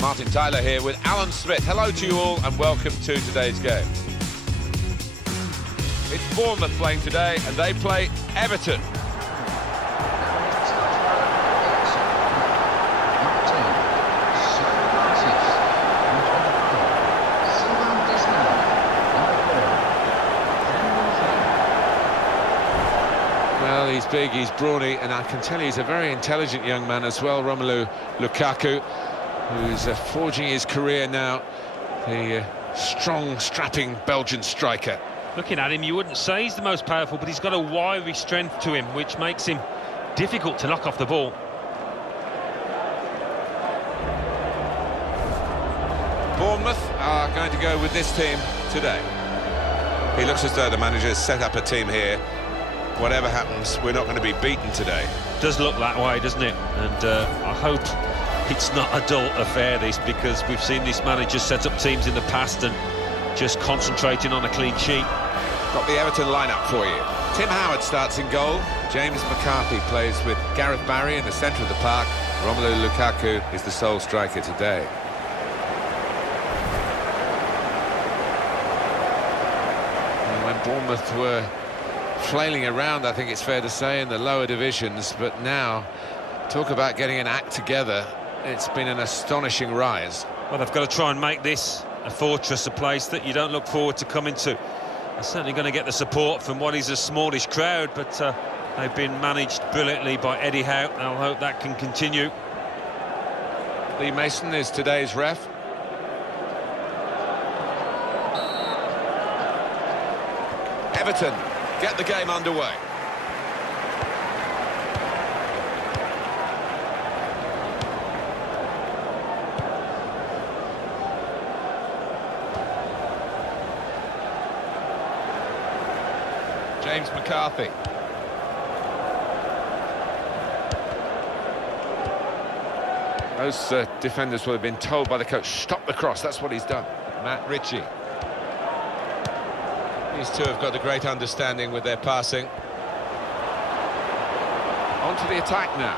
Martin Tyler here with Alan Smith. Hello to you all and welcome to today's game. It's Bournemouth playing today and they play Everton. Well, he's big, he's brawny, and I can tell you he's a very intelligent young man as well, Romelu Lukaku, who's forging his career now, the strong, strapping Belgian striker. Looking at him, you wouldn't say he's the most powerful, but he's got a wiry strength to him, which makes him difficult to knock off the ball. Bournemouth are going to go with this team today. He looks as though the manager has set up a team here. Whatever happens, we're not going to be beaten today. Does look that way, doesn't it? And I hope it's not a dull affair, this, because we've seen this manager set up teams in the past and just concentrating on a clean sheet. Got the Everton lineup for you. Tim Howard starts in goal. James McCarthy plays with Gareth Barry in the centre of the park. Romelu Lukaku is the sole striker today. And when Bournemouth were flailing around, I think it's fair to say, in the lower divisions, but now, talk about getting an act together, it's been an astonishing rise. Well, they've got to try and make this a fortress, a place that you don't look forward to coming to. They're certainly going to get the support from what is a smallish crowd, but they've been managed brilliantly by Eddie Howe, and I'll hope that can continue. Lee Mason is today's ref. Everton get the game underway. James McCarthy. Those defenders will have been told by the coach, stop the cross. That's what he's done. Matt Ritchie. These two have got a great understanding with their passing. On to the attack now.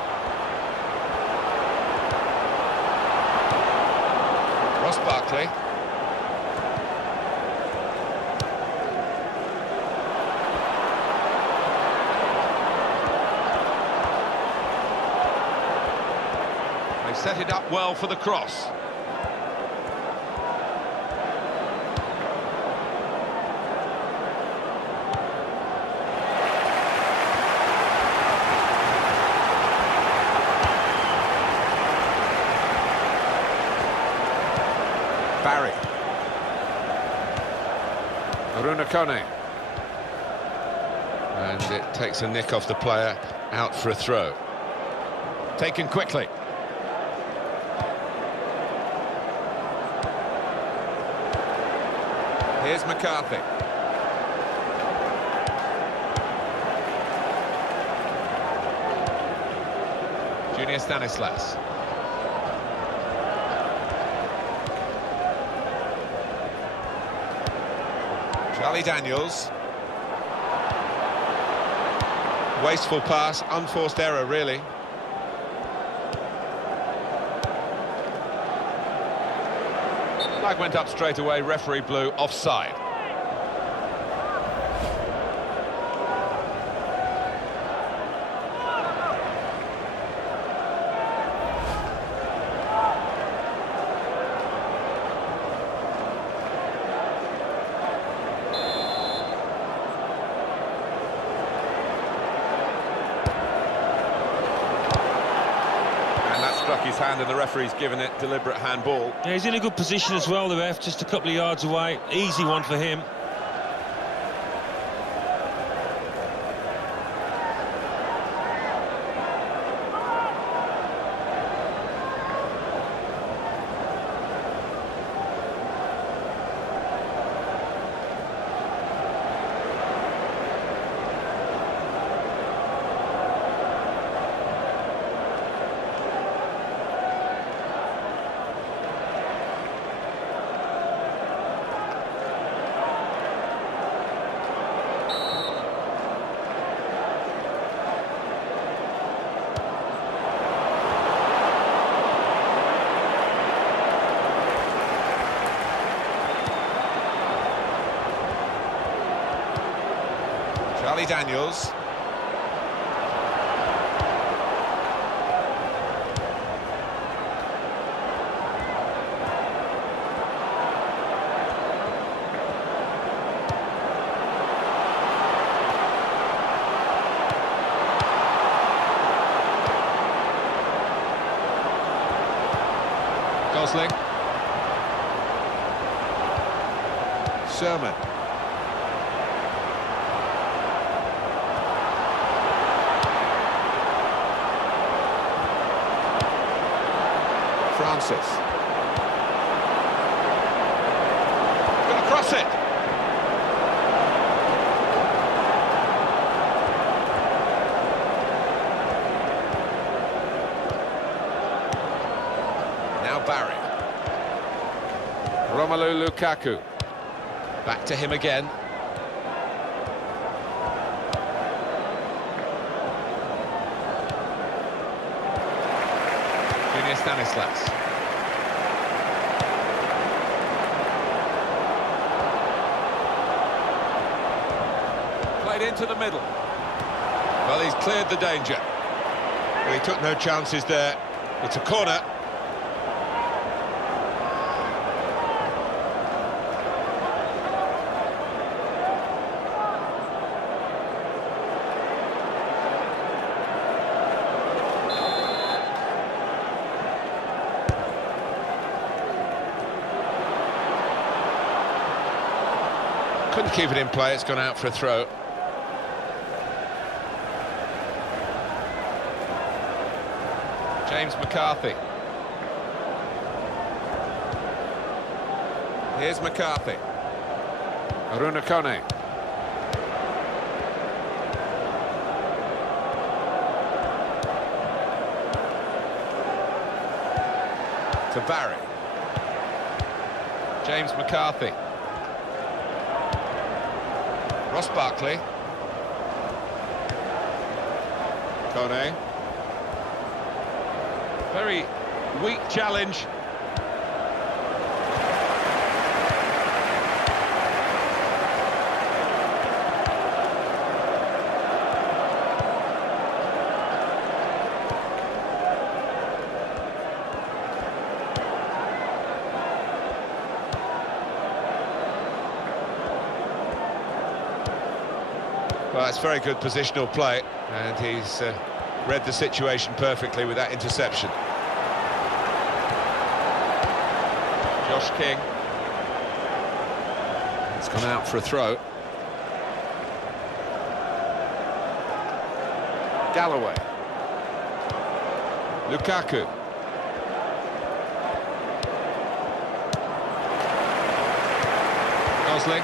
Ross Barkley. They set it up well for the cross. Barry. Aruna Kone. And it takes a nick off the player, out for a throw. Taken quickly. Here's McCarthy. Junior Stanislas. Charlie Daniels. Wasteful pass, unforced error, really. Flag went up straight away, referee blew offside. Struck his hand and the referee's given it deliberate handball. Yeah, he's in a good position as well, the ref, just a couple of yards away. Easy one for him. Charlie Daniels. Gosling. Sermon. Francis. Got to cross it. Now Barry. Romelu Lukaku. Back to him again. Junior Stanislas. Played into the middle. Well, he's cleared the danger. But he took no chances there. It's a corner. Couldn't keep it in play, it's gone out for a throw. James McCarthy. Here's McCarthy. Aruna Kone. To Barry. James McCarthy. Ross Barkley. Kone. Very weak challenge. Well, that's very good positional play, and he's read the situation perfectly with that interception. Josh King. It's gone out for a throw. Galloway. Lukaku. Gosling.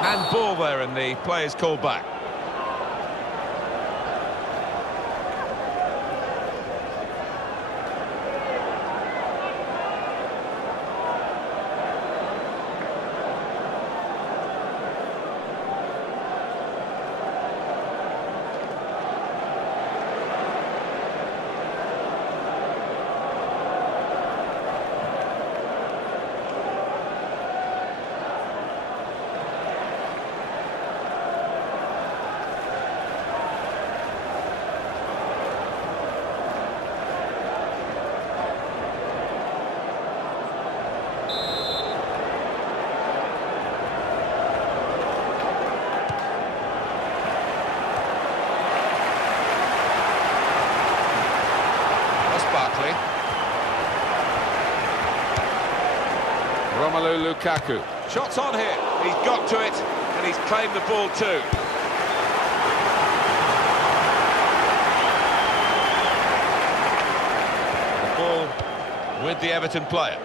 And ball there, and the player's called back. Romelu Lukaku. Shots on here. He's got to it, and he's claimed the ball too. The ball with the Everton player.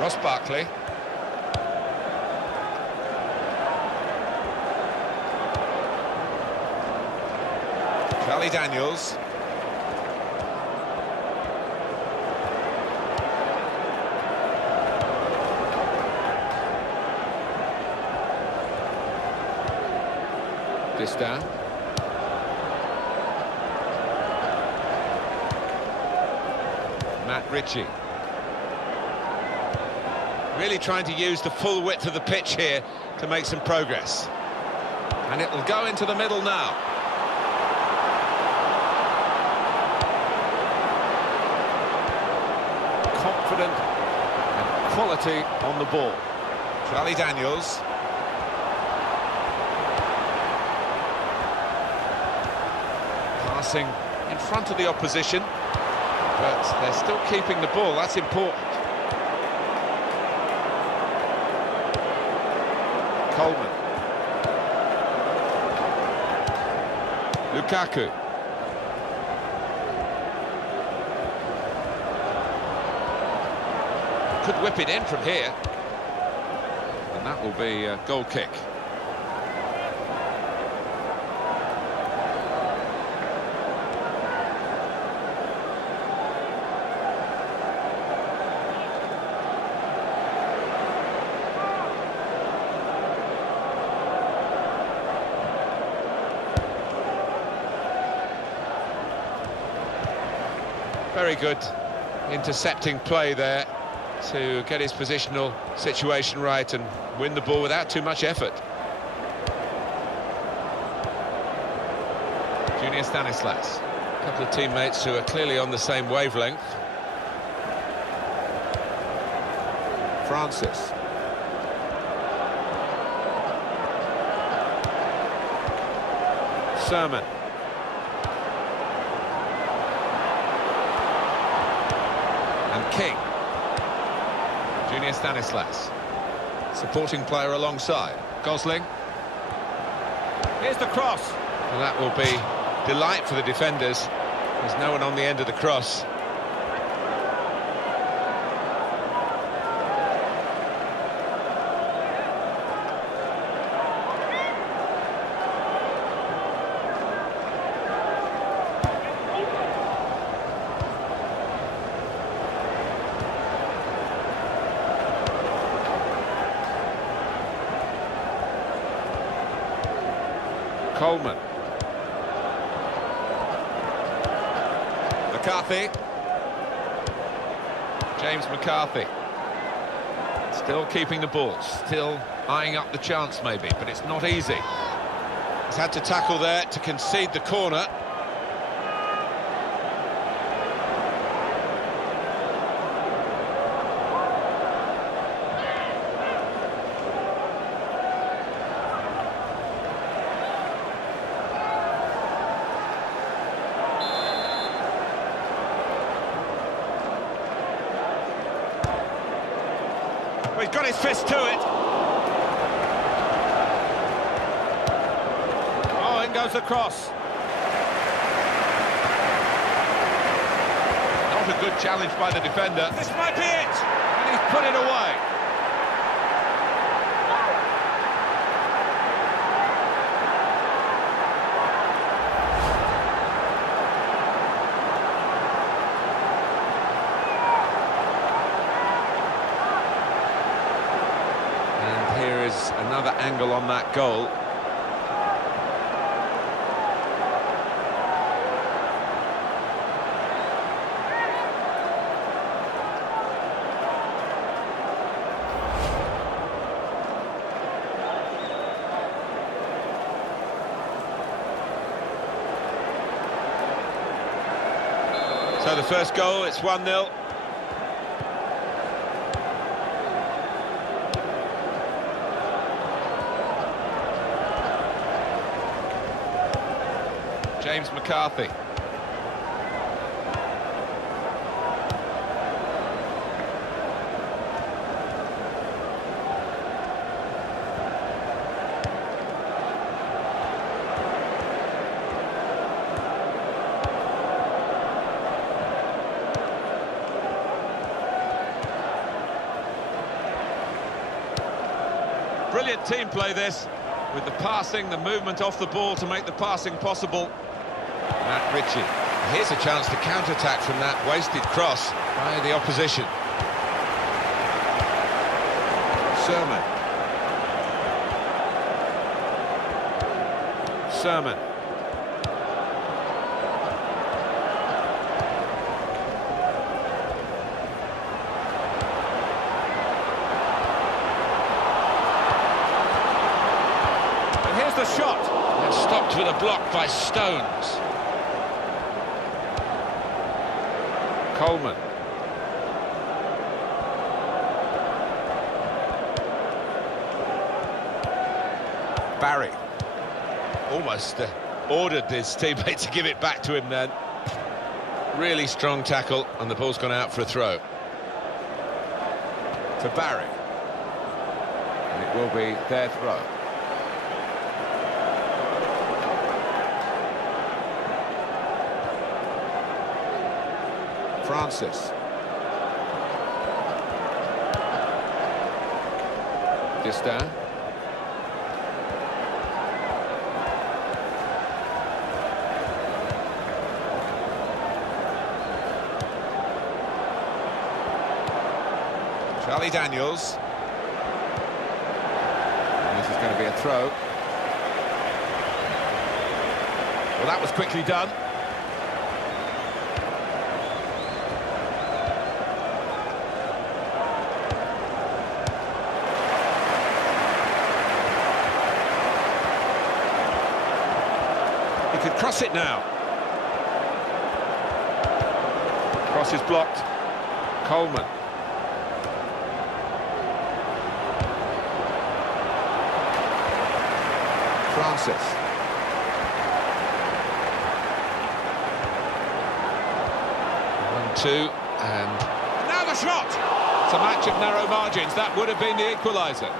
Ross Barkley. Charlie Daniels. Distin. Matt Ritchie. Really trying to use the full width of the pitch here to make some progress. And it will go into the middle now. Confident and quality on the ball. Charlie Daniels. Passing in front of the opposition, but they're still keeping the ball. That's important. Coleman. Lukaku. Could whip it in from here. And that will be a goal kick. Very good intercepting play there to get his positional situation right and win the ball without too much effort. Junior Stanislas. A couple of teammates who are clearly on the same wavelength. Francis. Sermon. And King. Junior Stanislas. Supporting player alongside. Gosling. Here's the cross. Well, that will be delight for the defenders. There's no one on the end of the cross. Coleman. McCarthy. James McCarthy. Still keeping the ball, still eyeing up the chance maybe, but it's not easy. He's had to tackle there to concede the corner. Well, he's got his fist to it. Oh, in goes the cross. Not a good challenge by the defender. This might be it. And he's put it away. Another angle on that goal. So the first goal, it's 1-0. James McCarthy. Brilliant team play this, with the passing, the movement off the ball to make the passing possible. Matt Ritchie. Here's a chance to counter-attack from that wasted cross by the opposition. Sermon. Sermon. And here's the shot. They're stopped with a block by Stones. Coleman. Barry. Almost ordered his teammate to give it back to him then. Really strong tackle, and the ball's gone out for a throw. To Barry. And it will be their throw. Francis. Distin. Charlie Daniels. And this is going to be a throw. Well, that was quickly done. He could cross it now. Cross is blocked. Coleman. Francis. One, two, and now the shot! It's a match of narrow margins. That would have been the equaliser.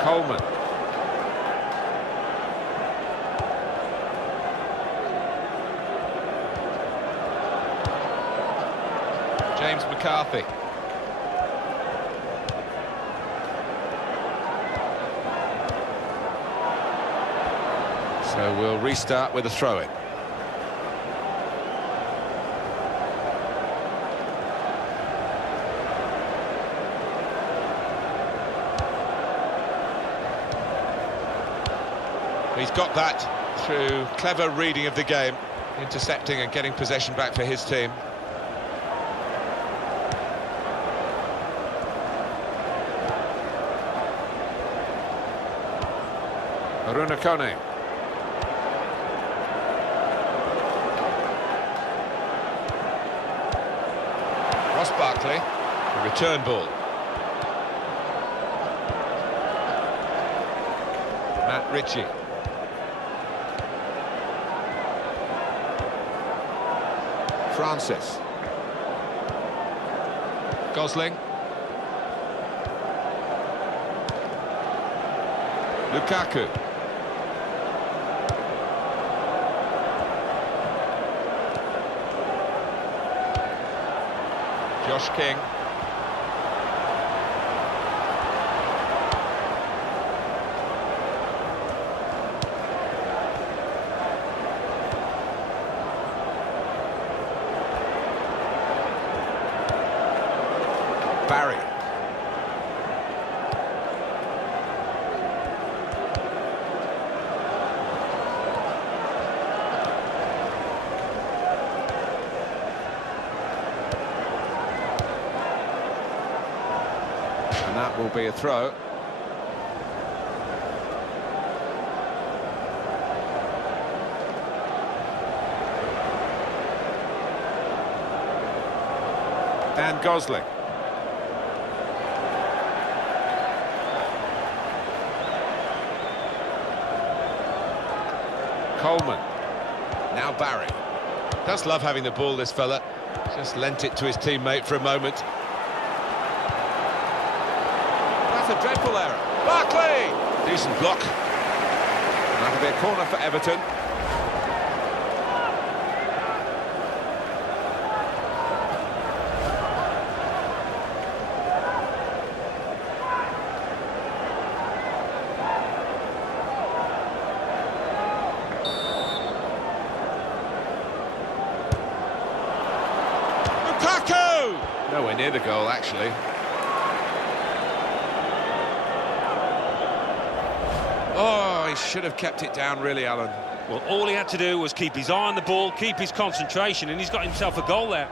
Coleman. James McCarthy. So we'll restart with a throw-in. He's got that through clever reading of the game, intercepting and getting possession back for his team. Aruna Kone. Ross Barkley, the return ball. Matt Ritchie. Francis. Gosling. Lukaku. Josh King. Barry. And that will be a throw. Dan Gosling. Coleman. Now Barry. Does love having the ball, this fella. Just lent it to his teammate for a moment. That's a dreadful error. Barkley! Decent block. That'll be a corner for Everton. Nowhere near the goal, actually. Oh, he should have kept it down, really, Alan. Well, all he had to do was keep his eye on the ball, keep his concentration, and he's got himself a goal there.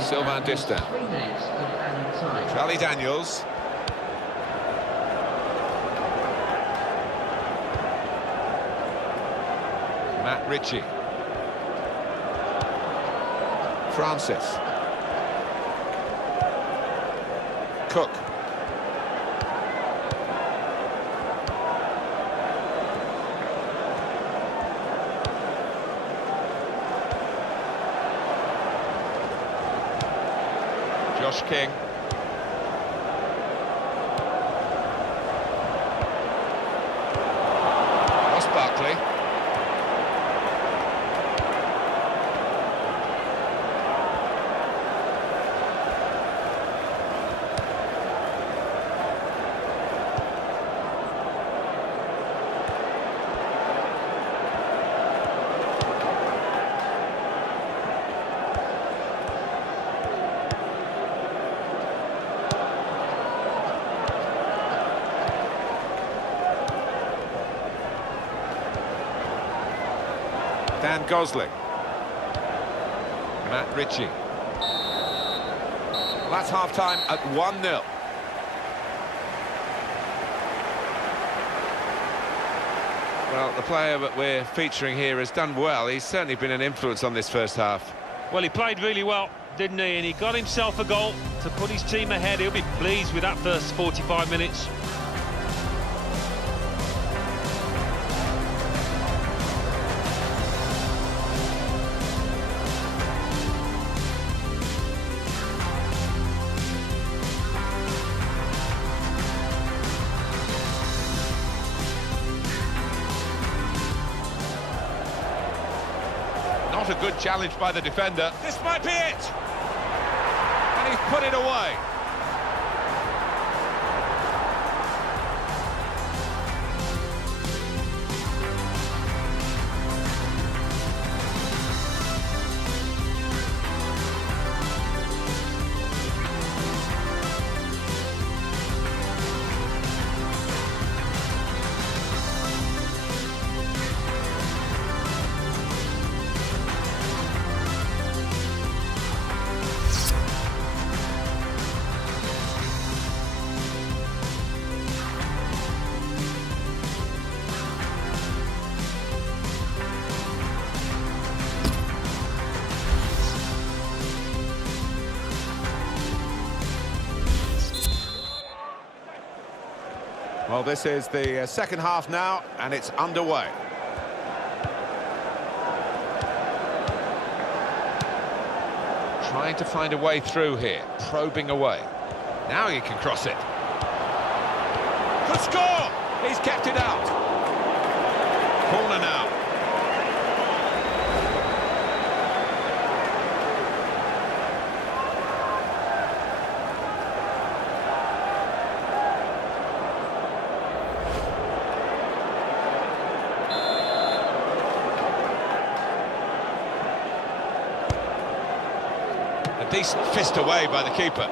Sylvain Distin. Charlie Daniels. Matt Ritchie. Francis. Cook. Josh King. Ross Barkley. Dan Gosling. Matt Ritchie. Well, that's half-time at 1-0. Well, the player that we're featuring here has done well. He's certainly been an influence on this first half. Well, he played really well, didn't he? And he got himself a goal to put his team ahead. He'll be pleased with that first 45 minutes. Not a good challenge by the defender. This might be it! And he's put it away. Well, this is the second half now, and it's underway. Trying to find a way through here, probing away. Now he can cross it. Could score! He's kept it out. Corner now. A decent fist away by the keeper.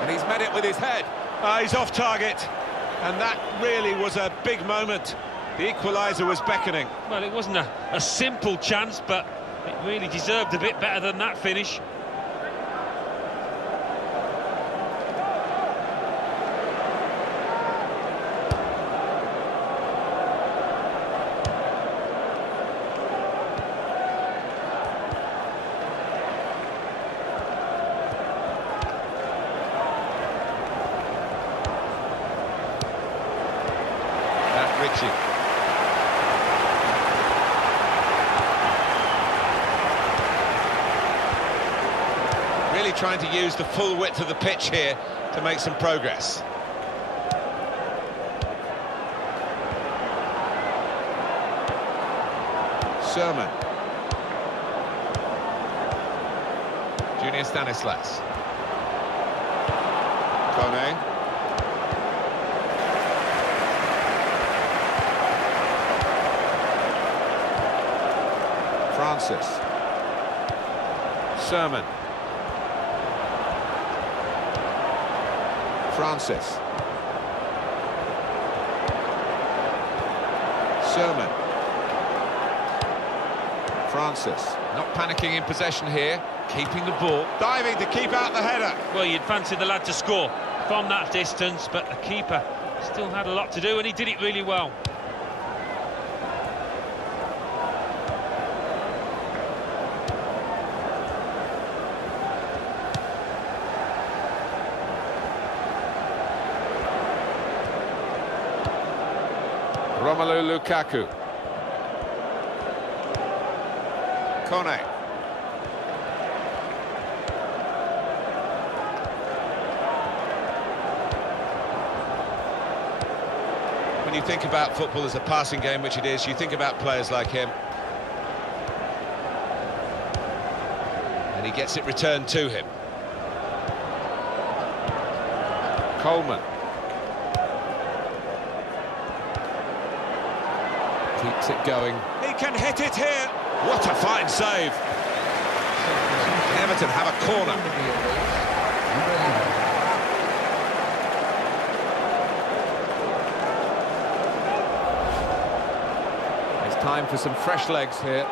And he's met it with his head. He's off target. And that really was a big moment. The equaliser was beckoning. Well, it wasn't a simple chance, but it really deserved a bit better than that finish. Ritchie. Really trying to use the full width of the pitch here to make some progress. Sherman. Junior Stanislas. Kone. Francis. Sermon. Francis. Sermon. Francis. Not panicking in possession here, keeping the ball. Diving to keep out the header. Well, you'd fancy the lad to score from that distance, but the keeper still had a lot to do, and he did it really well. Romelu Lukaku. Kone. When you think about football as a passing game, which it is, you think about players like him. And he gets it returned to him. Coleman. Keeps it going. He can hit it here. What a fine save. Everton have a corner. It's time for some fresh legs here.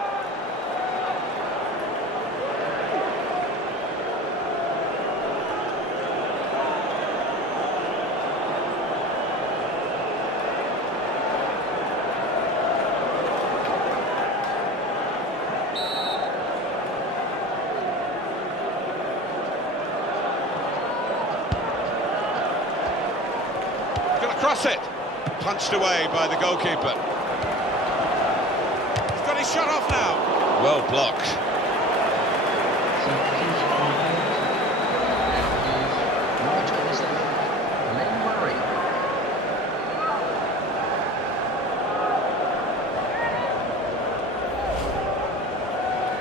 Cross it, punched away by the goalkeeper. He's got his shot off now. Well blocked.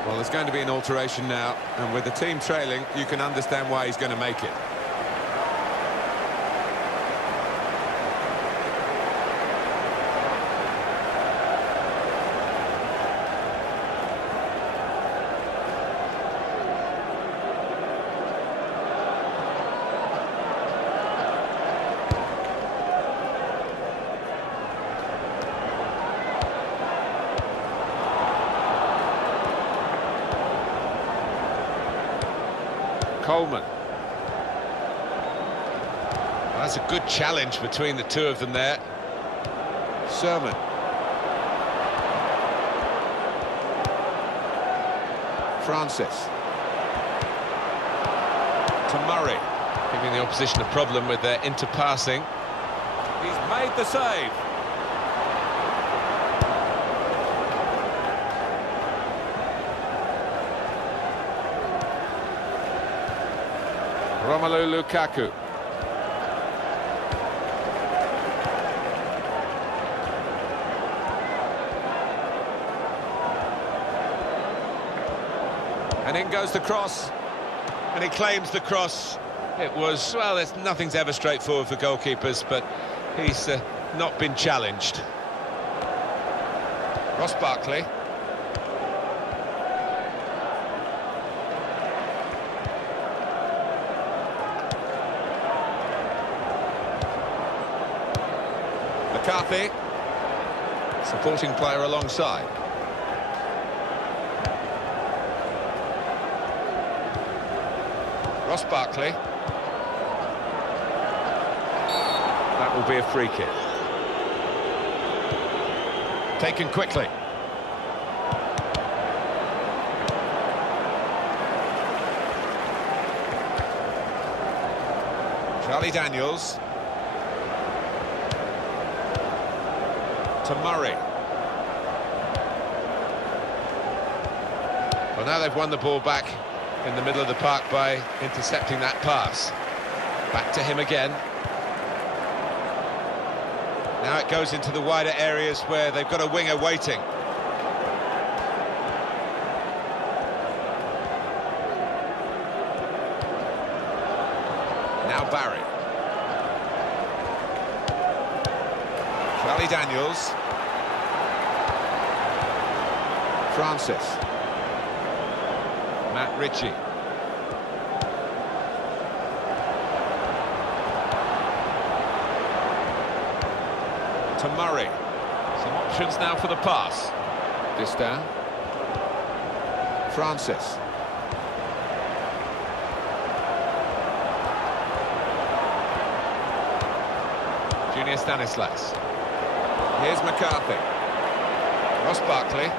Well, there's going to be an alteration now, and with the team trailing, you can understand why he's going to make it. Coleman. Well, that's a good challenge between the two of them there. Sermon. Francis. To Murray. Giving the opposition a problem with their interpassing. He's made the save. Romelu Lukaku. And in goes the cross. And he claims the cross. It was, well, nothing's ever straightforward for goalkeepers, but he's not been challenged. Ross Barkley. McCarthy, supporting player alongside. Ross Barkley. That will be a free kick. Taken quickly. Charlie Daniels. To Murray. Well, now they've won the ball back in the middle of the park by intercepting that pass. Back to him again. Now it goes into the wider areas where they've got a winger waiting. Now Barry. Charlie Daniels. Francis. Matt Ritchie. To Murray. Some options now for the pass. This down. Francis. Junior Stanislas. Here's McCarthy. Ross Barkley.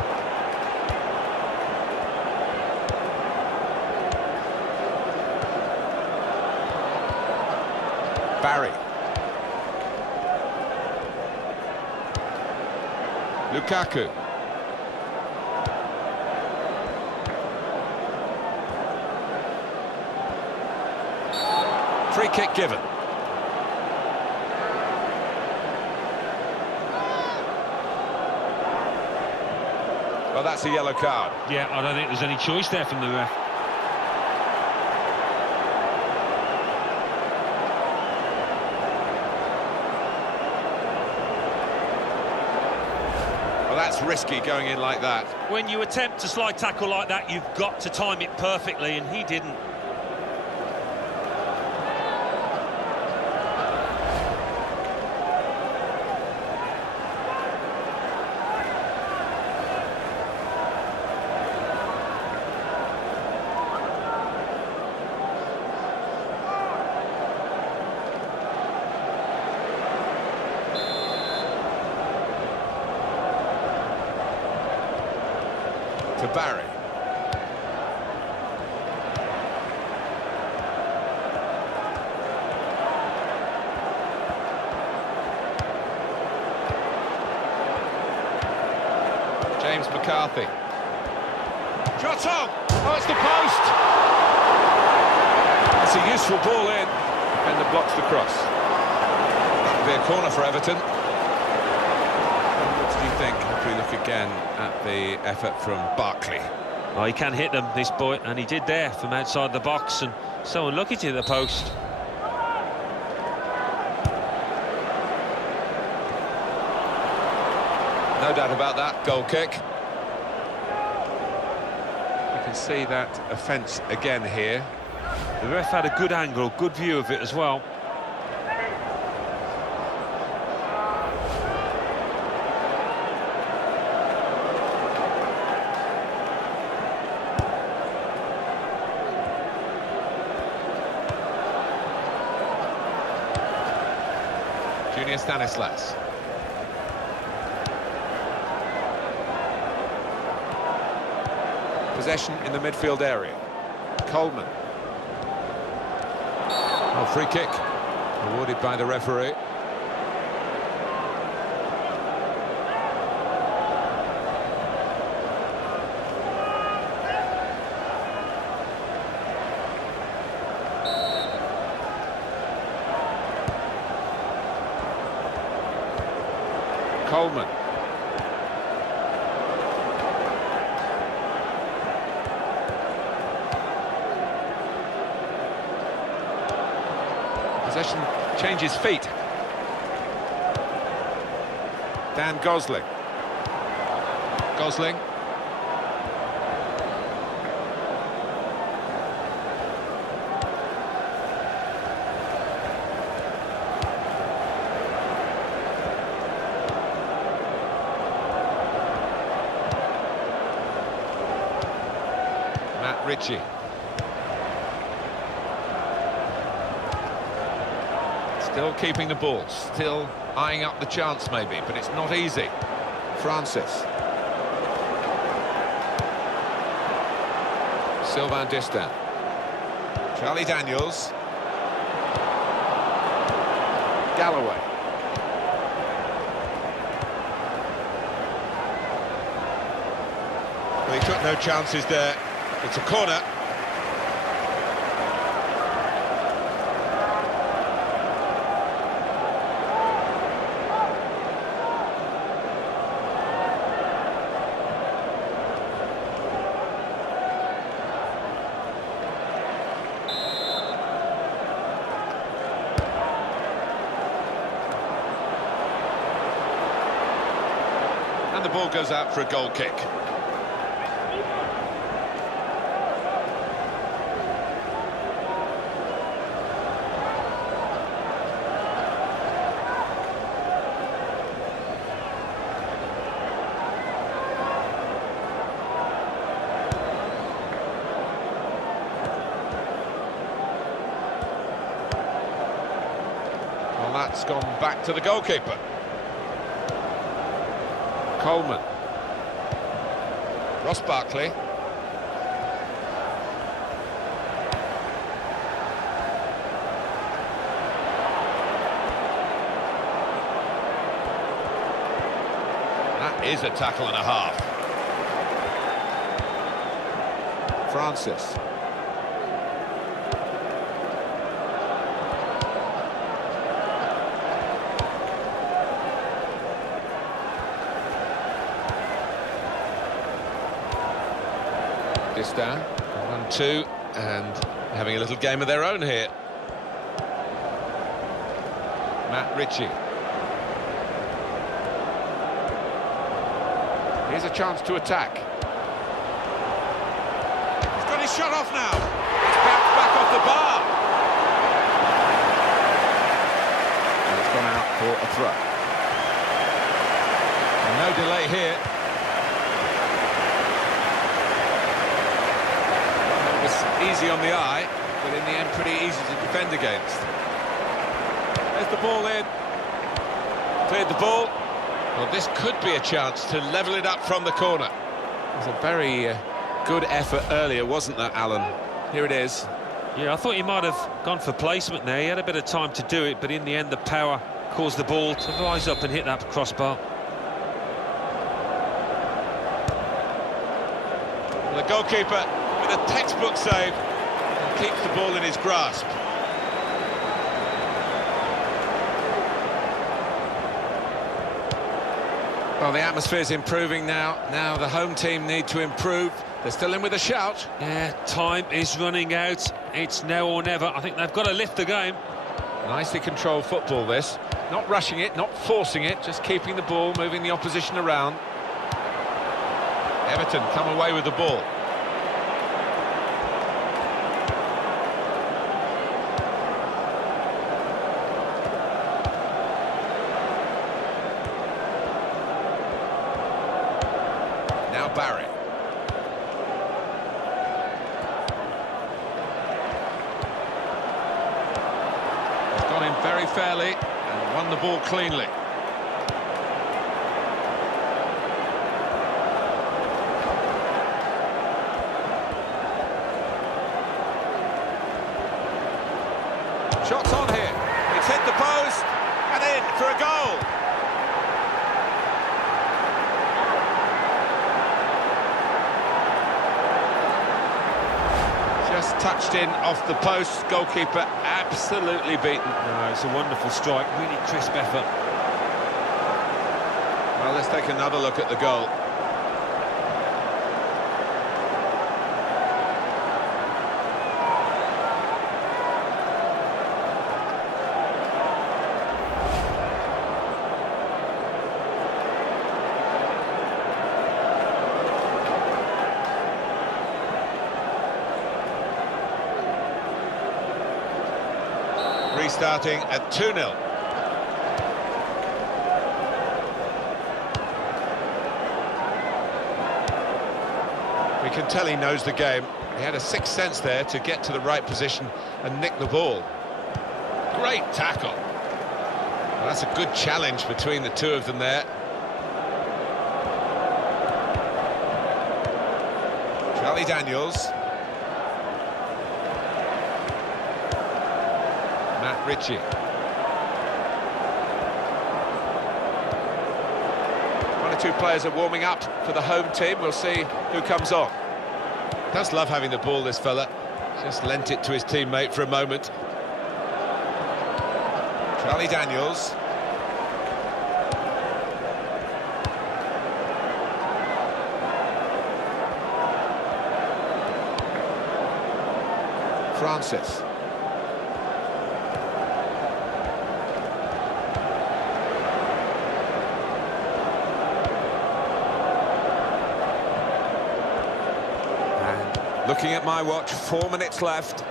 Barry. Lukaku. Free kick given. Well, that's a yellow card. Yeah, I don't think there's any choice there from the ref. Well, that's risky going in like that. When you attempt a slide tackle like that, you've got to time it perfectly, and he didn't. To Barry. James McCarthy. Shot on! Oh, it's the post! It's a useful ball in. Defender blocks the cross. That would be a corner for Everton. What did you think if we look again at the effort from Barkley? Oh, he can hit them, this boy, and he did there from outside the box, and so unlucky to the post. No doubt about that, goal kick. You can see that offence again here. The ref had a good angle, good view of it as well. Junior Stanislas. Possession in the midfield area. Coleman. Oh, free kick. Awarded by the referee. Coleman. Possession changes feet. Dan Gosling. Gosling. Matt Ritchie. Still keeping the ball, still eyeing up the chance maybe, but it's not easy. Francis. Sylvain Distin. Charlie Daniels. Galloway. Well, he took no chances there. It's a corner. And the ball goes out for a goal kick. It's gone back to the goalkeeper. Coleman. Ross Barkley. That is a tackle and a half. Francis. This down, 1-2, and having a little game of their own here. Matt Ritchie. Here's a chance to attack. He's got his shot off now. It's bounced back off the bar. And it's gone out for a throw. And no delay here. Easy on the eye, but in the end pretty easy to defend against. There's the ball in. Cleared the ball. Well, this could be a chance to level it up from the corner. It was a very good effort earlier, wasn't there, Alan? Here it is. Yeah, I thought he might have gone for placement there. He had a bit of time to do it, but in the end the power caused the ball to rise up and hit that crossbar. The goalkeeper with a textbook save and keeps the ball in his grasp. Well, the atmosphere's improving now. Now the home team need to improve. They're still in with a shout. Yeah, time is running out. It's now or never. I think they've got to lift the game. Nicely controlled football, this. Not rushing it, not forcing it, just keeping the ball, moving the opposition around. Everton come away with the ball. Now Barry. He's gone in very fairly and won the ball cleanly. Shots on here. It's hit the post and in for a goal. Just touched in off the post. Goalkeeper absolutely beaten. No, it's a wonderful strike. Really crisp effort. Well, let's take another look at the goal. Restarting at 2-0. We can tell he knows the game. He had a sixth sense there to get to the right position and nick the ball. Great tackle. Well, that's a good challenge between the two of them there. Charlie Daniels. Matt Ritchie. One or two players are warming up for the home team. We'll see who comes on. Does love having the ball, this fella. Just lent it to his teammate for a moment. Charlie Daniels. Francis. Looking at my watch, 4 minutes left.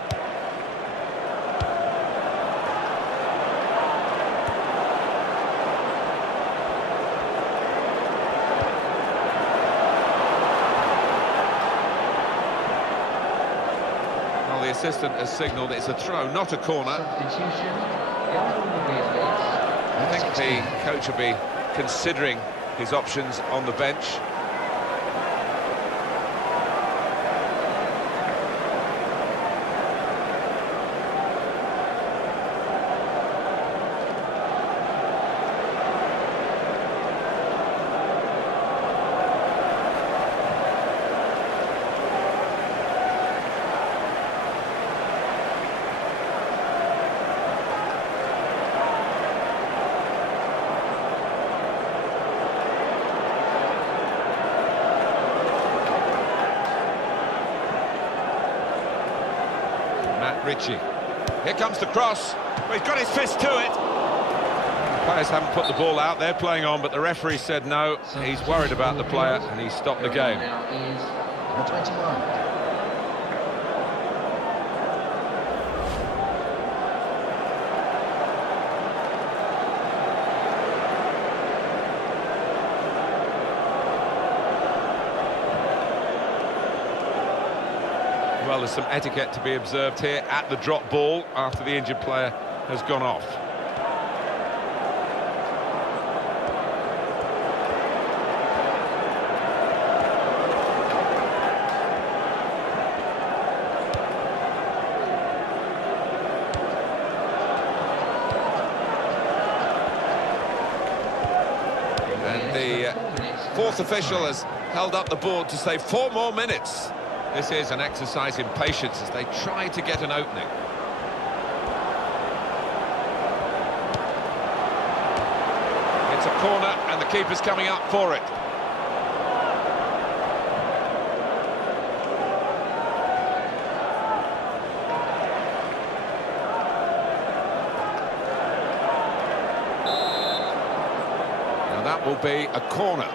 Well, the assistant has signalled it's a throw, not a corner. Substitution, in on the wheel, I think the coach will be considering his options on the bench. Ritchie. Here comes the cross. Well, he's got his fist to it. The players haven't put the ball out, they're playing on, but the referee said no. He's worried about the player and he stopped the game. Number 21. Well, there's some etiquette to be observed here at the drop ball after the injured player has gone off. And the fourth official has held up the board to say 4 more minutes. This is an exercise in patience as they try to get an opening. It's a corner and the keeper's coming up for it. Now that will be a corner.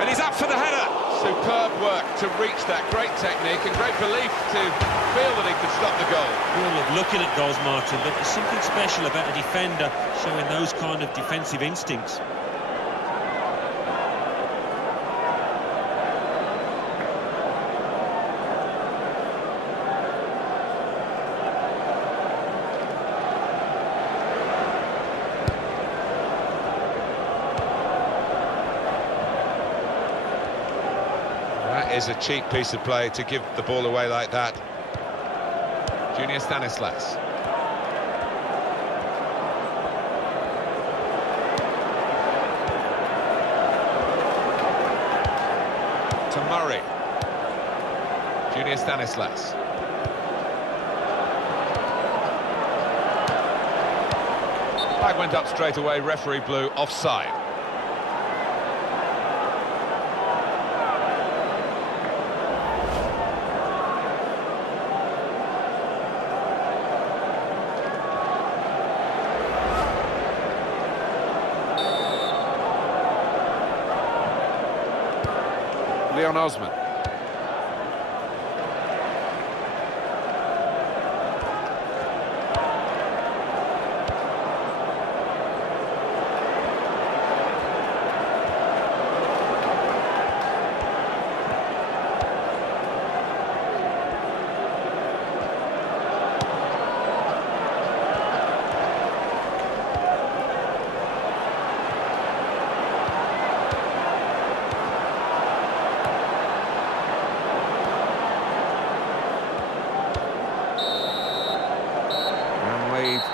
And he's up for the header. Superb work to reach that, great technique and great belief to feel that he could stop the goal. Well, looking at goals, Martin, but there's something special about a defender showing those kind of defensive instincts. Is a cheap piece of play to give the ball away like that. Junior Stanislas. To Murray. Junior Stanislas. Flag went up straight away, referee blew offside. Leon Osman.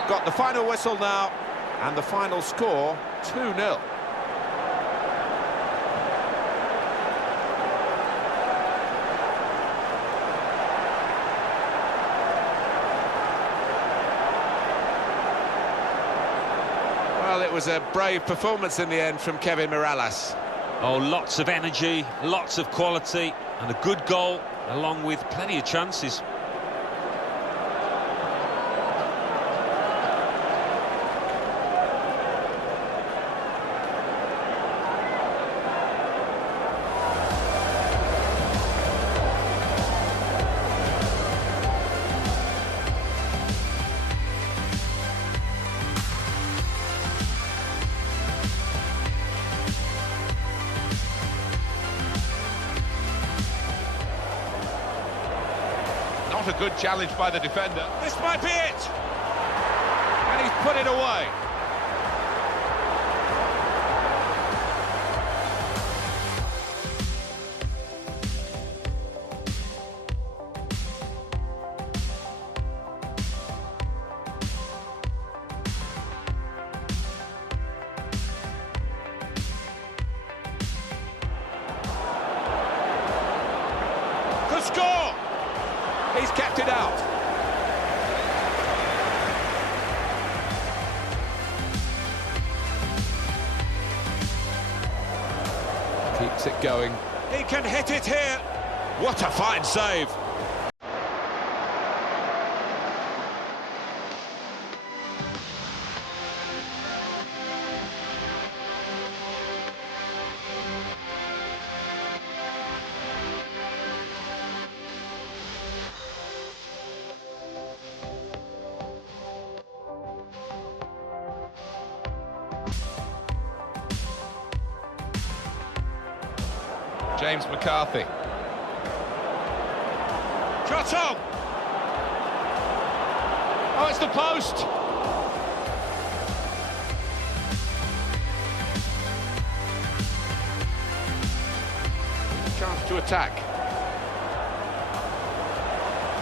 Got the final whistle now, and the final score 2-0. Well, it was a brave performance in the end from Kevin Mirallas. Oh, lots of energy, lots of quality, and a good goal, along with plenty of chances. Not a good challenge by the defender. This might be it! And he's put it away. Could score! He's kept it out. Keeps it going. He can hit it here. What a fine save. James McCarthy. Shot on! Oh, it's the post! Chance to attack.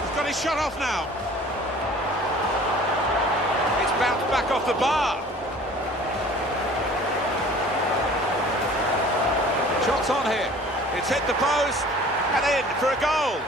He's got his shot off now. It's bounced back off the bar. Shots on here. It's hit the post and in for a goal.